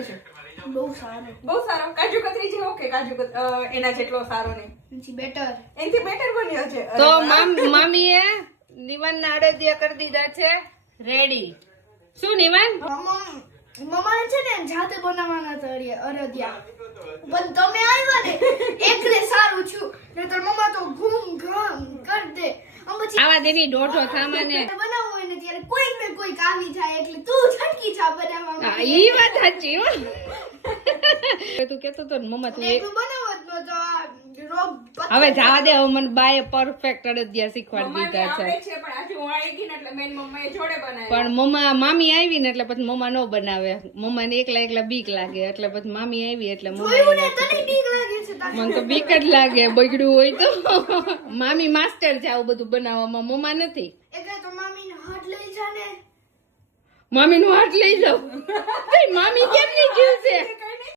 કેવું છે. બહુ સારો. બહુ સારો. કાજુ કતરી જેવો કે કાજુ એના જેટલો સારો નહીં. બેટર. એનથી બેટર બન્યો છે. તો વાહ. મામ- મામીએ નિવાનના અડદિયા કરી દીધા છે. રેડી શું નિવાન? મમ્મા છે ને જાતે બનાવવાના હતા અરે- અરદિયા પણ તમે આવ્યા ને એકલે સારું છું. નહીતર મમ્મા તો ઘૂમ ઘામ કર દે. પછી આવા દેની ડોઠો સામાને બનાવવું હોય ને ત્યારે કોઈક ને કોઈક આવી જાય એટલે તું હા, ઈ વાત સાચી હો. તું કેતો તો મમ્મા તું એક એકલું બનાવો જ ન તો આ રોગ પત- હવે જવા દે હવે મને બાએ પરફેક્ટ અડદિયા શીખવાડી દીધા છે. પણ ને મમ્મા મામી આવી ને એટલે પછી મમ્મા નો બનાવે. મમ્માને એકલા એકલા બીક લાગે એટલે પછી મામી આવી એટલે જોયું ને મમ્મા તને બીક લાગે છે તારે? મને તો બીક જ લાગે બગડ્યું હોય તો. મામી માસ્ટર છે આવું બધું બનાવવામાં મમ્મા નથી. એટલે તો મામી હાથ લઈ જા ને મામી નું હાથ લઈ તઈ મામી કેમ